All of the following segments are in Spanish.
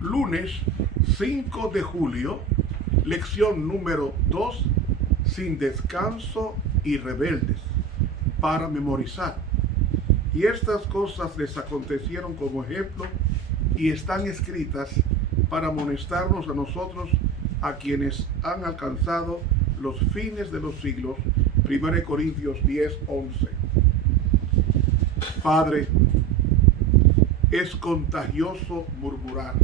Lunes 5 de julio, lección número 2, sin descanso y rebeldes, para memorizar. Y estas cosas les acontecieron como ejemplo y están escritas para amonestarnos a nosotros, a quienes han alcanzado los fines de los siglos. 1 Corintios 10:11. Padre, es contagioso murmurar.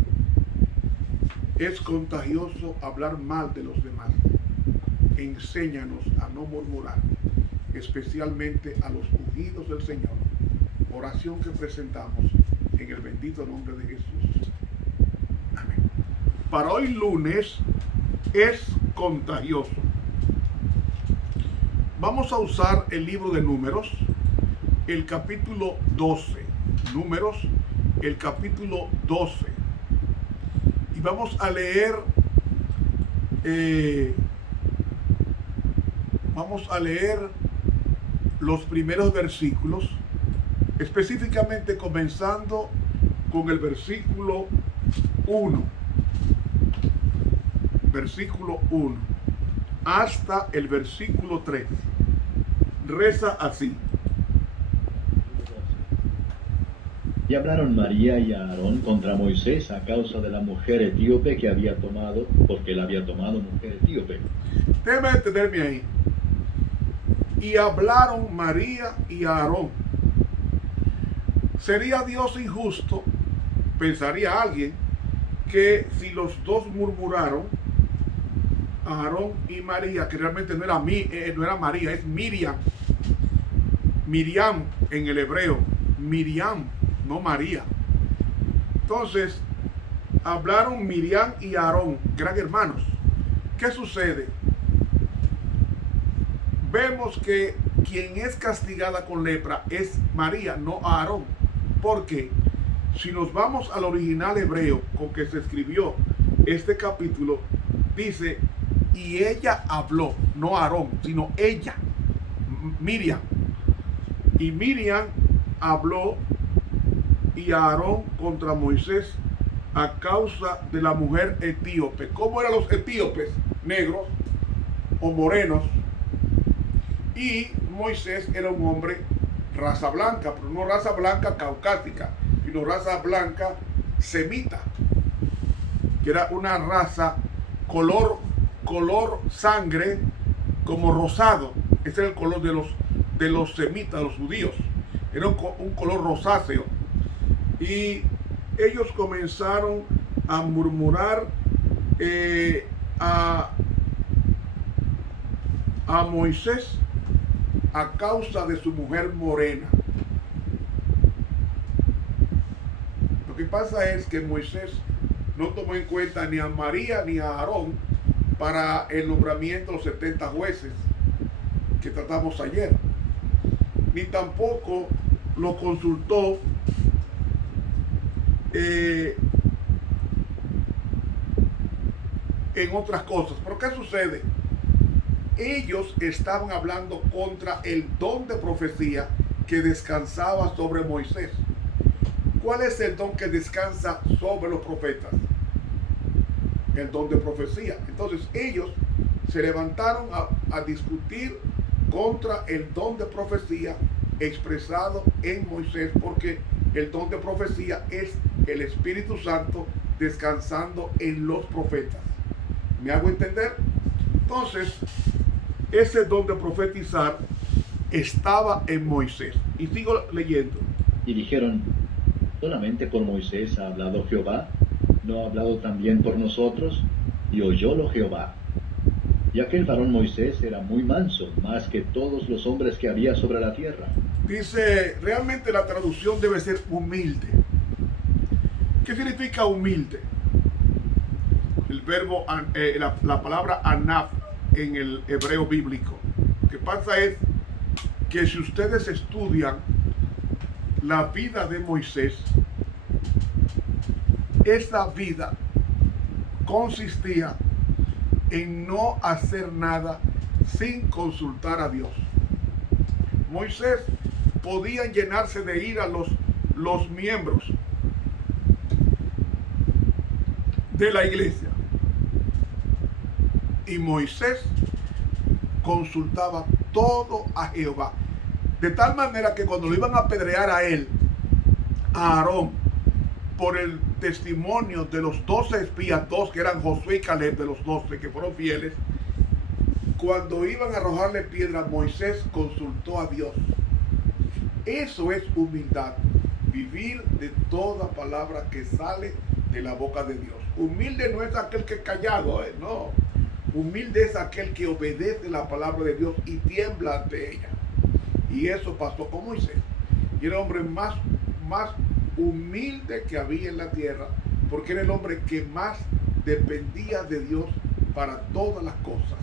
Es contagioso hablar mal de los demás. Enséñanos a no murmurar, especialmente a los ungidos del Señor. Oración que presentamos en el bendito nombre de Jesús. Amén. Para hoy lunes es contagioso. Vamos a usar el libro de Números, el capítulo 12. Números, el capítulo 12. Y vamos a leer los primeros versículos, específicamente comenzando con el versículo 1. Versículo 1 hasta el versículo 3. Reza así. Y hablaron María y Aarón contra Moisés a causa de la mujer etíope que había tomado, porque él había tomado mujer etíope. Déjame detenerme ahí. Y hablaron María y Aarón. ¿Sería Dios injusto? Pensaría alguien que si los dos murmuraron, Aarón y María, que realmente no era María, es Miriam. Miriam en el hebreo. Miriam, no María. Entonces, hablaron Miriam y Aarón, que eran hermanos. ¿Qué sucede? Vemos que quien es castigada con lepra es María, no Aarón. Porque si nos vamos al original hebreo con que se escribió este capítulo, dice, y ella habló, no Aarón, sino ella, Miriam. Y Miriam habló y Aarón contra Moisés a causa de la mujer etíope. ¿Cómo eran los etíopes? Negros o morenos. Y Moisés era un hombre raza blanca, pero no raza blanca caucásica, sino raza blanca semita, que era una raza color sangre como rosado. Ese era el color de los semitas, de los judíos. Era un color rosáceo. Y ellos comenzaron a murmurar a Moisés a causa de su mujer morena. Lo que pasa es que Moisés no tomó en cuenta ni a María ni a Aarón para el nombramiento de los 70 jueces que tratamos ayer, ni tampoco lo consultó en otras cosas. ¿Pero qué sucede? Ellos estaban hablando contra el don de profecía que descansaba sobre Moisés. ¿Cuál es el don que descansa sobre los profetas? El don de profecía. Entonces ellos se levantaron a discutir contra el don de profecía expresado en Moisés, porque el don de profecía es el Espíritu Santo descansando en los profetas. ¿Me hago entender? Entonces, ese don de profetizar estaba en Moisés. Y sigo leyendo. Y dijeron, ¿solamente por Moisés ha hablado Jehová? ¿No ha hablado también por nosotros? Y oyólo Jehová. Y aquel varón Moisés era muy manso, más que todos los hombres que había sobre la tierra. Dice, realmente la traducción debe ser humilde. ¿Qué significa humilde? El verbo, la palabra anaf en el hebreo bíblico. Lo que pasa es que si ustedes estudian la vida de Moisés, esa vida consistía en no hacer nada sin consultar a Dios. Moisés podía llenarse de ira los los miembros de la iglesia. Y Moisés consultaba todo a Jehová. De tal manera que cuando lo iban a apedrear a él, a Aarón, por el testimonio de los 12 espías, dos que eran Josué y Caleb, de los 12 que fueron fieles, cuando iban a arrojarle piedra, Moisés consultó a Dios. Eso es humildad, vivir de toda palabra que sale de la boca de Dios. Humilde no es aquel que es callado, no. Humilde es aquel que obedece la palabra de Dios y tiembla ante ella. Y eso pasó con Moisés. Y era el hombre más humilde que había en la tierra, porque era el hombre que más dependía de Dios para todas las cosas.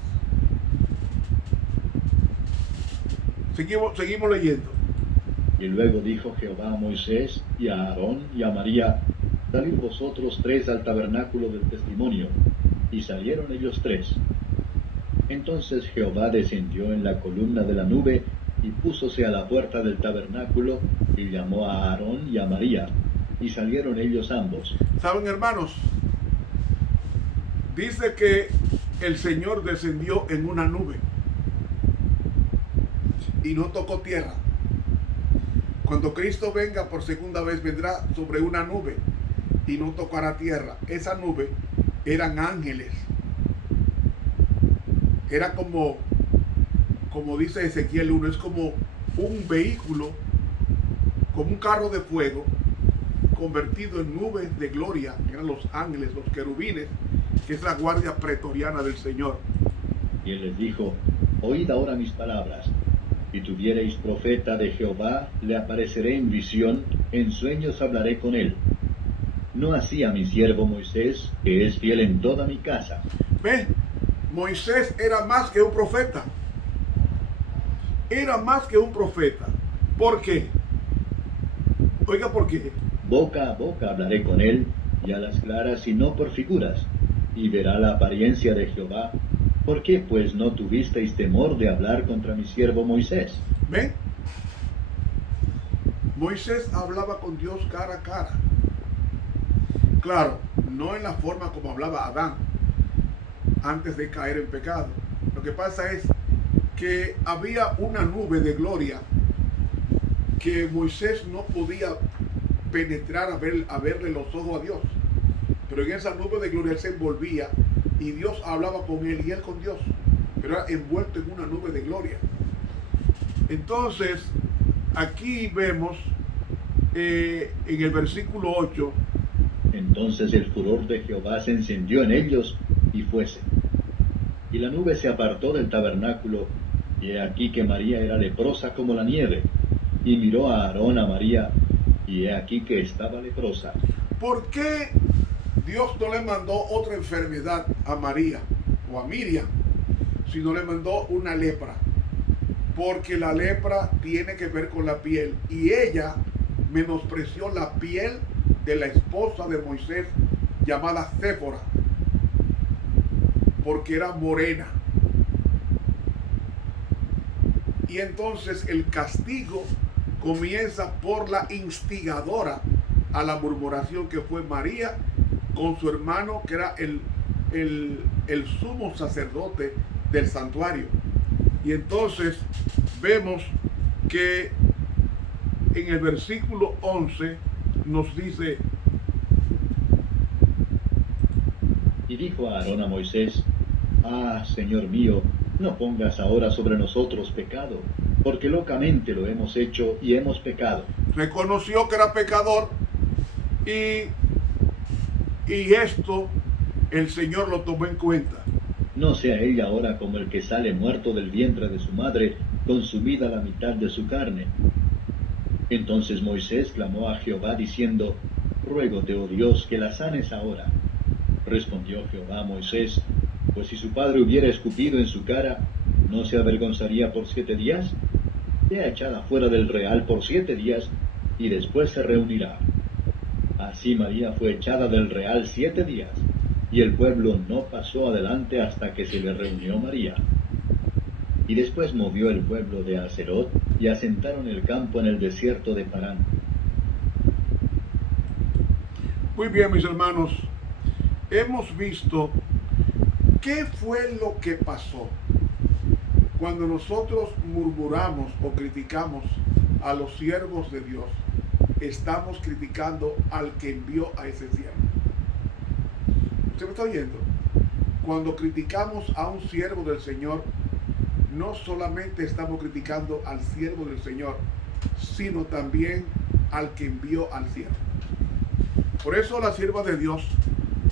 Seguimos leyendo. Y luego dijo Jehová a Moisés y a Aarón y a María: salid vosotros tres al tabernáculo del testimonio. Y salieron ellos tres. Entonces Jehová descendió en la columna de la nube y púsose a la puerta del tabernáculo y llamó a Aarón y a María. Y salieron ellos ambos. ¿Saben, hermanos? Dice que el Señor descendió en una nube y no tocó tierra. Cuando Cristo venga por segunda vez, vendrá sobre una nube y no tocará tierra. Esa nube eran ángeles. Era como dice Ezequiel 1, es como un vehículo, como un carro de fuego convertido en nubes de gloria. Eran los ángeles, los querubines, que es la guardia pretoriana del Señor. Y él les dijo: oíd ahora mis palabras. Si tuviereis profeta de Jehová, le apareceré en visión, en sueños hablaré con él. No así a mi siervo Moisés, que es fiel en toda mi casa. ¿Ve? Moisés era más que un profeta. Era más que un profeta. ¿Por qué? Oiga, ¿por qué? Boca a boca hablaré con él, y a las claras y no por figuras, y verá la apariencia de Jehová. ¿Por qué pues no tuvisteis temor de hablar contra mi siervo Moisés? ¿Ven? Moisés hablaba con Dios cara a cara. Claro, no en la forma como hablaba Adán antes de caer en pecado. Lo que pasa es que había una nube de gloria que Moisés no podía penetrar a verle los ojos a Dios. Pero en esa nube de gloria él se envolvía y Dios hablaba con él y él con Dios. Pero era envuelto en una nube de gloria. Entonces, aquí vemos en el versículo 8. Entonces el furor de Jehová se encendió en ellos y fuese. Y la nube se apartó del tabernáculo, y he aquí que María era leprosa como la nieve. Y miró a Aarón a María, y he aquí que estaba leprosa. ¿Por qué Dios no le mandó otra enfermedad a María o a Miriam, sino le mandó una lepra? Porque la lepra tiene que ver con la piel, y ella menospreció la piel de la esposa de Moisés, llamada Séfora, porque era morena. Y entonces el castigo comienza por la instigadora a la murmuración, que fue María, con su hermano, que era el sumo sacerdote del santuario. Y entonces vemos que en el versículo 11 nos dice: Y dijo Aarón a Moisés: Ah, Señor mío, no pongas ahora sobre nosotros pecado, porque locamente lo hemos hecho y hemos pecado. Reconoció que era pecador, y esto el Señor lo tomó en cuenta. No sea ella ahora como el que sale muerto del vientre de su madre, consumida la mitad de su carne. Entonces Moisés clamó a Jehová diciendo: Ruégote, oh Dios, que la sanes ahora. Respondió Jehová a Moisés: Pues si su padre hubiera escupido en su cara, ¿no se avergonzaría por 7 días? Sea echada fuera del real por 7 días, y después se reunirá. Así María fue echada del real 7 días, y el pueblo no pasó adelante hasta que se le reunió María. Y después movió el pueblo de Aserot, y asentaron el campo en el desierto de Parán. Muy bien, mis hermanos, hemos visto qué fue lo que pasó cuando nosotros murmuramos o criticamos a los siervos de Dios. Estamos criticando al que envió a ese siervo. ¿Usted me está oyendo? Cuando criticamos a un siervo del Señor, no solamente estamos criticando al siervo del Señor, sino también al que envió al siervo. Por eso la sierva de Dios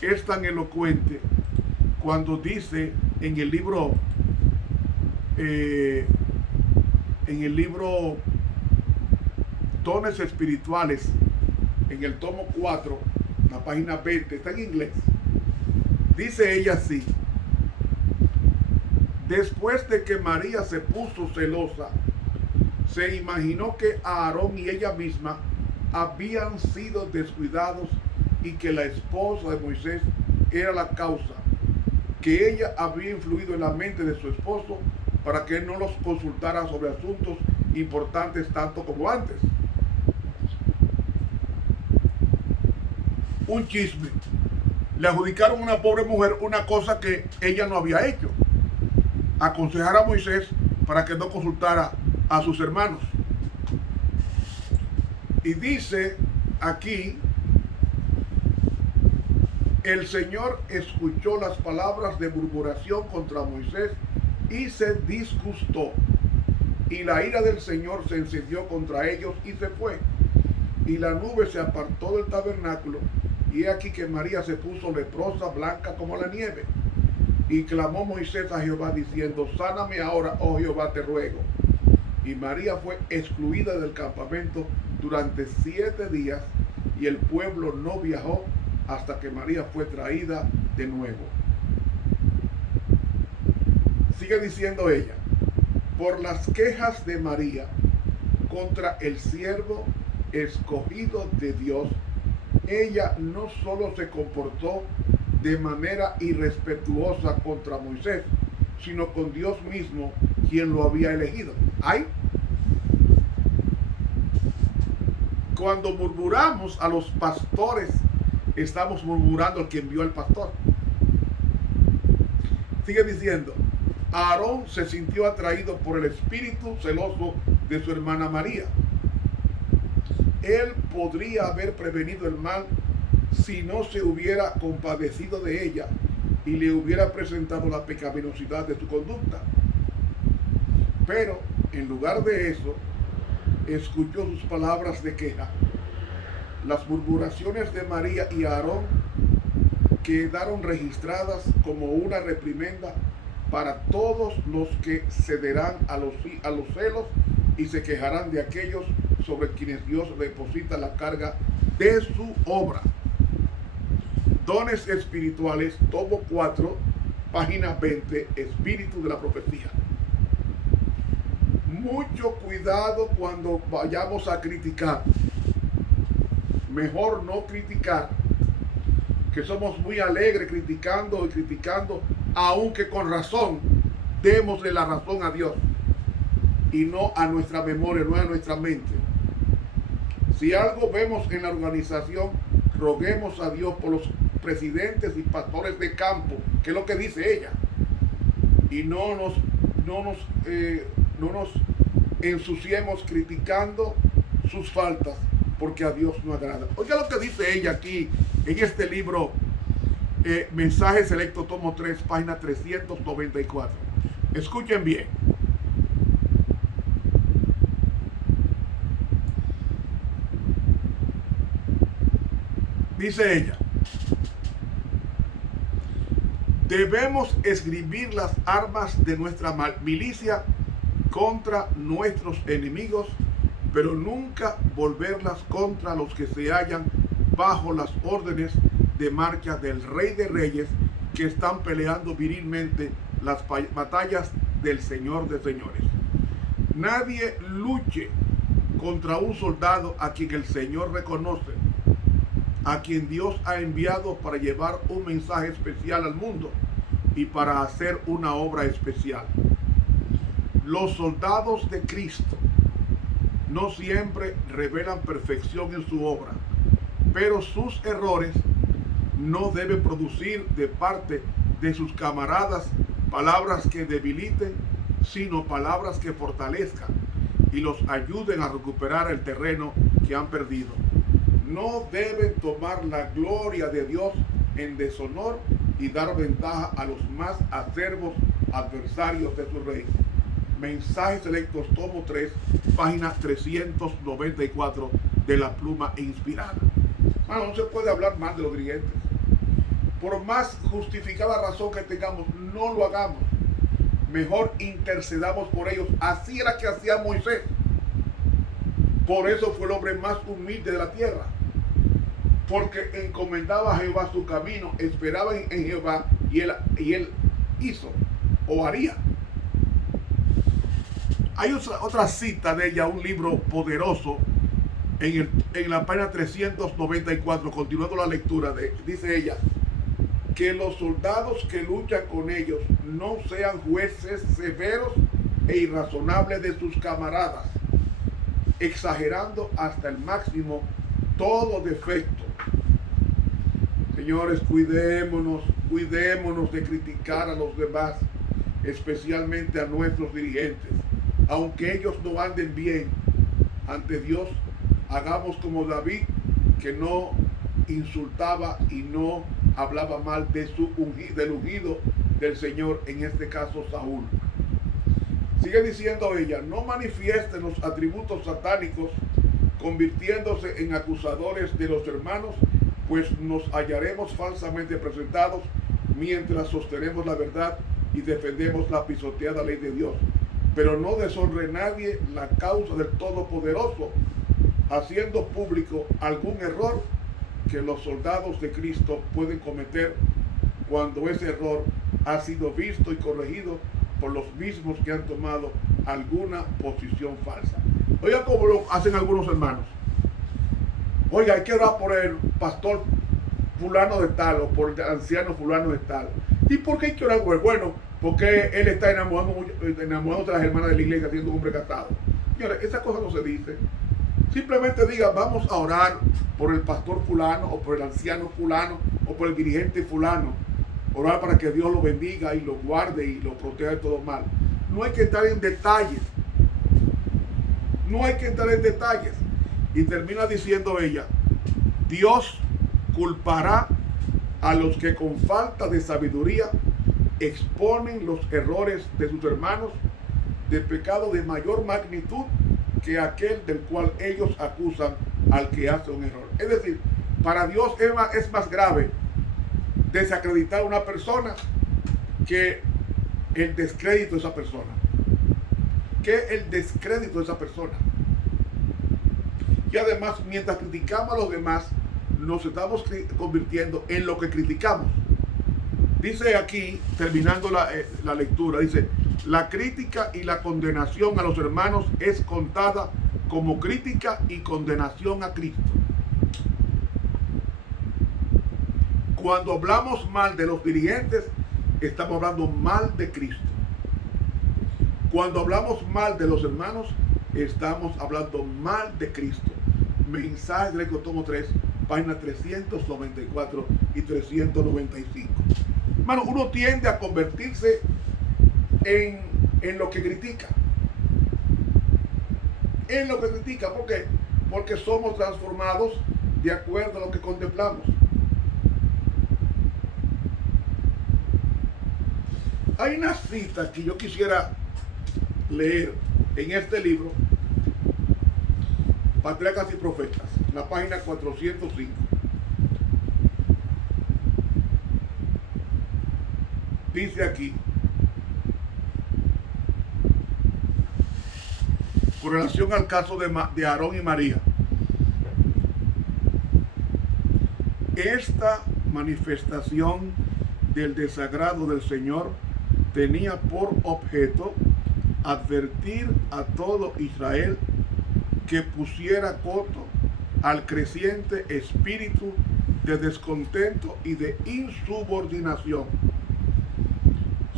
es tan elocuente cuando dice en el libro Dones Espirituales, en el tomo 4, la página 20, está en inglés. Dice ella así: después de que María se puso celosa, se imaginó que Aarón y ella misma habían sido descuidados y que la esposa de Moisés era la causa, que ella había influido en la mente de su esposo para que él no los consultara sobre asuntos importantes tanto como antes. Un chisme. Le adjudicaron a una pobre mujer una cosa que ella no había hecho: aconsejar a Moisés para que no consultara a sus hermanos. Y dice aquí: el Señor escuchó las palabras de murmuración contra Moisés y se disgustó, y la ira del Señor se encendió contra ellos y se fue, y la nube se apartó del tabernáculo, y he aquí que María se puso leprosa, blanca como la nieve. Y clamó Moisés a Jehová diciendo: sáname ahora, oh Jehová, te ruego. Y María fue excluida del campamento durante 7 días, y el pueblo no viajó hasta que María fue traída de nuevo. Sigue diciendo ella: por las quejas de María contra el siervo escogido de Dios, ella no solo se comportó de manera irrespetuosa contra Moisés, sino con Dios mismo, quien lo había elegido. ¡Ay! Cuando murmuramos a los pastores, estamos murmurando al que envió al pastor. Sigue diciendo: Aarón se sintió atraído por el espíritu celoso de su hermana María. Él podría haber prevenido el mal si no se hubiera compadecido de ella y le hubiera presentado la pecaminosidad de su conducta. Pero en lugar de eso, escuchó sus palabras de queja. Las murmuraciones de María y Aarón quedaron registradas como una reprimenda para todos los que cederán a los celos y se quejarán de aquellos sobre quienes Dios deposita la carga de su obra. Dones Espirituales, tomo 4, página 20, Espíritu de la Profecía. Mucho cuidado cuando vayamos a criticar. Mejor no criticar, que somos muy alegres criticando y criticando, aunque con razón. Démosle la razón a Dios y no a nuestra memoria, no a nuestra mente. Si algo vemos en la organización, roguemos a Dios por los presidentes y pastores de campo, que es lo que dice ella, y no nos ensuciemos criticando sus faltas, porque a Dios no agrada. Oiga lo que dice ella aquí en este libro, Mensaje Selecto, tomo 3, página 394. Escuchen bien. Dice ella: debemos esgrimir las armas de nuestra milicia contra nuestros enemigos, pero nunca volverlas contra los que se hallan bajo las órdenes de marcha del Rey de Reyes, que están peleando virilmente las batallas del Señor de Señores. Nadie luche contra un soldado a quien el Señor reconoce, a quien Dios ha enviado para llevar un mensaje especial al mundo y para hacer una obra especial. Los soldados de Cristo no siempre revelan perfección en su obra, pero sus errores no deben producir de parte de sus camaradas palabras que debiliten, sino palabras que fortalezcan y los ayuden a recuperar el terreno que han perdido. No deben tomar la gloria de Dios en deshonor y dar ventaja a los más acerbos adversarios de su reino. Mensajes Selectos, tomo 3, página 394 de la pluma inspirada. Bueno, no se puede hablar mal de los dirigentes. Por más justificada razón que tengamos, no lo hagamos. Mejor intercedamos por ellos. Así era que hacía Moisés. Por eso fue el hombre más humilde de la tierra. Porque encomendaba a Jehová su camino, esperaba en Jehová y él hizo o haría. Hay otra cita de ella, un libro poderoso, en la página 394, continuando la lectura, dice ella, que los soldados que luchan con ellos no sean jueces severos e irrazonables de sus camaradas, exagerando hasta el máximo todo defecto. Señores, cuidémonos de criticar a los demás, especialmente a nuestros dirigentes. Aunque ellos no anden bien ante Dios, hagamos como David, que no insultaba y no hablaba mal del ungido del Señor, en este caso Saúl. Sigue diciendo ella, no manifiesten los atributos satánicos convirtiéndose en acusadores de los hermanos, pues nos hallaremos falsamente presentados mientras sostenemos la verdad y defendemos la pisoteada ley de Dios. Pero no deshonre nadie la causa del Todopoderoso, haciendo público algún error que los soldados de Cristo pueden cometer cuando ese error ha sido visto y corregido por los mismos que han tomado alguna posición falsa. Oiga cómo lo hacen algunos hermanos. Oiga, hay que orar por el pastor fulano de tal o por el anciano fulano de tal. ¿Y por qué hay que orar por él? Bueno, porque él está enamorando de las hermanas de la iglesia siendo un hombre casado. Señores, esa cosa no se dice. Simplemente diga, vamos a orar por el pastor fulano o por el anciano fulano o por el dirigente fulano. Orar para que Dios lo bendiga y lo guarde y lo proteja de todo mal. No hay que entrar en detalles. No hay que entrar en detalles. Y termina diciendo ella, Dios culpará a los que con falta de sabiduría exponen los errores de sus hermanos de pecado de mayor magnitud que aquel del cual ellos acusan al que hace un error. Es decir, para Dios es más grave desacreditar a una persona que el descrédito de esa persona. Y además, mientras criticamos a los demás, nos estamos convirtiendo en lo que criticamos. Dice aquí, terminando la lectura, dice, la crítica y la condenación a los hermanos es contada como crítica y condenación a Cristo. Cuando hablamos mal de los dirigentes, estamos hablando mal de Cristo. Cuando hablamos mal de los hermanos, estamos hablando mal de Cristo. Mensajes Selectos, tomo 3, página 394 y 395. Hermano, uno tiende a convertirse en lo que critica. En lo que critica. ¿Por qué? Porque somos transformados de acuerdo a lo que contemplamos. Hay una cita que yo quisiera leer en este libro, Patriarcas y Profetas, la página 405. Dice aquí, con relación al caso de Aarón y María, esta manifestación del desagrado del Señor tenía por objeto advertir a todo Israel que pusiera coto al creciente espíritu de descontento y de insubordinación.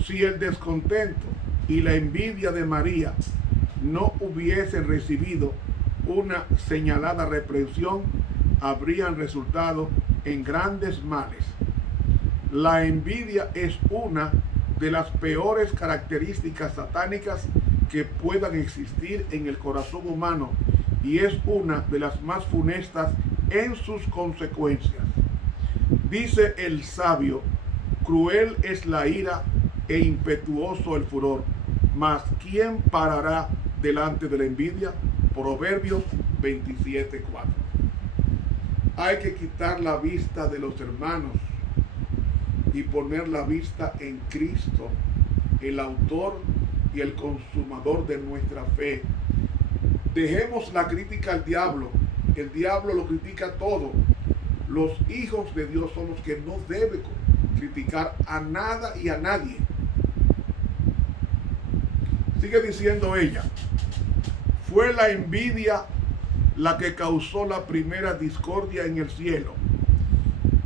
Si el descontento y la envidia de María no hubiesen recibido una señalada reprensión, habrían resultado en grandes males. La envidia es una de las peores características satánicas que puedan existir en el corazón humano y es una de las más funestas en sus consecuencias. Dice el sabio: cruel es la ira e impetuoso el furor, mas ¿quién parará delante de la envidia? Proverbios 27:4. Hay que quitar la vista de los hermanos y poner la vista en Cristo, el autor y el consumador de nuestra fe. Dejemos la crítica al diablo. El diablo lo critica todo. Los hijos de Dios son los que no deben criticar a nada y a nadie. Sigue diciendo ella: fue la envidia la que causó la primera discordia en el cielo,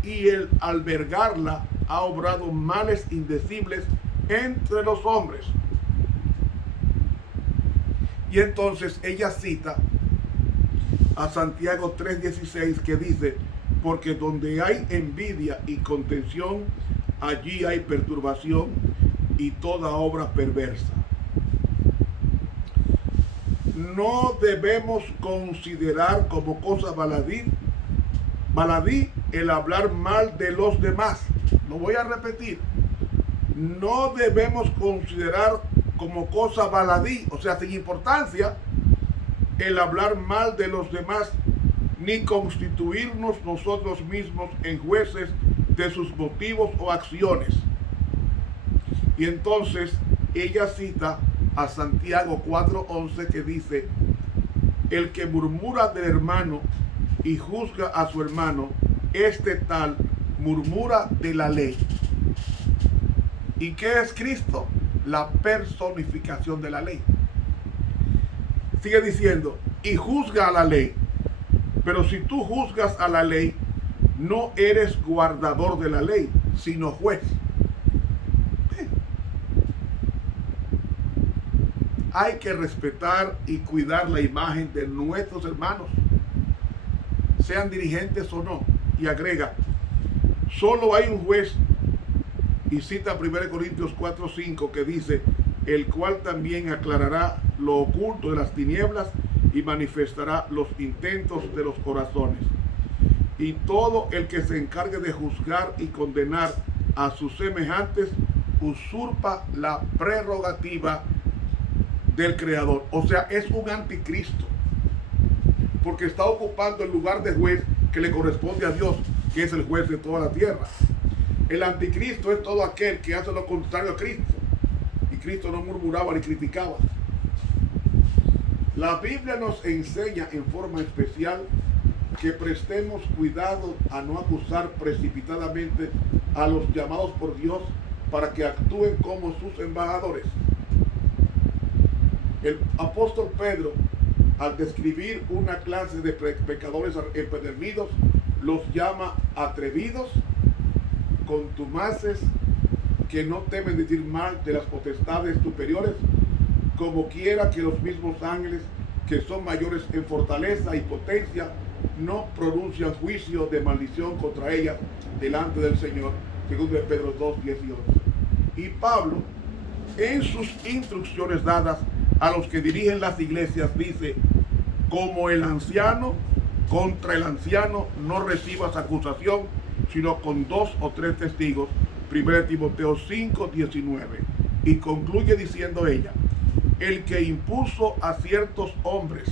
y el albergarla ha obrado males indecibles entre los hombres. Y entonces ella cita a Santiago 3:16, que dice: porque donde hay envidia y contención, allí hay perturbación y toda obra perversa. No debemos considerar como cosa baladí el hablar mal de los demás. Lo voy a repetir. No debemos considerar como cosa baladí, o sea, sin importancia, el hablar mal de los demás, ni constituirnos nosotros mismos en jueces de sus motivos o acciones. Y entonces ella cita a Santiago 4:11, que dice: el que murmura del hermano y juzga a su hermano, este tal murmura de la ley. ¿Y qué es Cristo? La personificación de la ley. Sigue diciendo: y juzga a la ley. Pero si tú juzgas a la ley, no eres guardador de la ley, sino juez. Hay que respetar y cuidar la imagen de nuestros hermanos, sean dirigentes o no. Y agrega: solo hay un juez. Y cita 1 Corintios 4:5, que dice: el cual también aclarará lo oculto de las tinieblas y manifestará los intentos de los corazones. Y todo el que se encargue de juzgar y condenar a sus semejantes usurpa la prerrogativa del Creador. O sea, es un anticristo, porque está ocupando el lugar de juez que le corresponde a Dios, que es el juez de toda la tierra. El anticristo es todo aquel que hace lo contrario a Cristo, y Cristo no murmuraba ni criticaba. La Biblia nos enseña en forma especial que prestemos cuidado a no acusar precipitadamente a los llamados por Dios para que actúen como sus embajadores. El apóstol Pedro, al describir una clase de pecadores empedernidos, los llama atrevidos, contumaces, que no temen decir mal de las potestades superiores, como quiera que los mismos ángeles, que son mayores en fortaleza y potencia, no pronuncian juicio de maldición contra ellas delante del Señor, según de Pedro 2:18. Y Pablo, en sus instrucciones dadas a los que dirigen las iglesias, dice: como el anciano, contra el anciano no recibas acusación, sino con 2 o 3 testigos. 1 Timoteo 5:19. Y concluye diciendo ella: el que impuso a ciertos hombres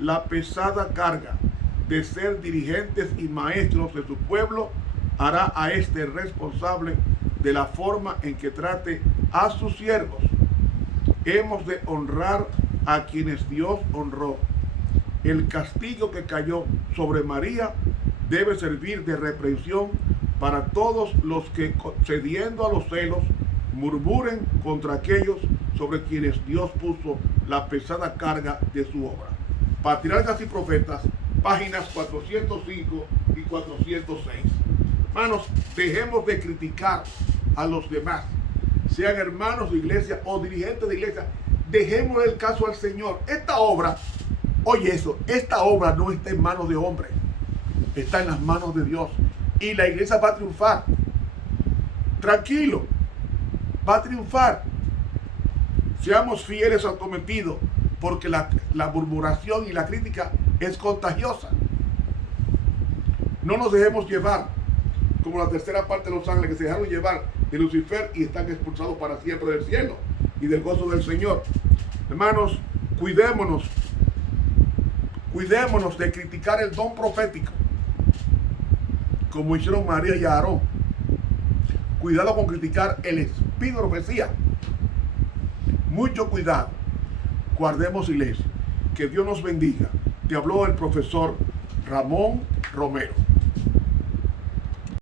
la pesada carga de ser dirigentes y maestros de su pueblo, hará a este responsable de la forma en que trate a sus siervos. Hemos de honrar a quienes Dios honró. El castigo que cayó sobre María debe servir de reprensión para todos los que, cediendo a los celos, murmuren contra aquellos sobre quienes Dios puso la pesada carga de su obra. Patriarcas y Profetas, páginas 405 y 406. Hermanos, dejemos de criticar a los demás, sean hermanos de iglesia o dirigentes de iglesia. Dejemos el caso al Señor. Esta obra, oye eso, esta obra no está en manos de hombres. está en las manos de Dios y la iglesia va a triunfar. Tranquilo, va a triunfar. Seamos fieles al cometido, porque la murmuración y la crítica es contagiosa. No nos dejemos llevar como la tercera parte de los ángeles que se dejaron llevar de Lucifer y están expulsados para siempre del cielo y del gozo del Señor. Hermanos, cuidémonos de criticar el don profético como hicieron María y Aarón. Cuidado con criticar el espíritu de profecía. Mucho cuidado. Guardemos silencio. Que Dios nos bendiga. Te habló el profesor Ramón Romero.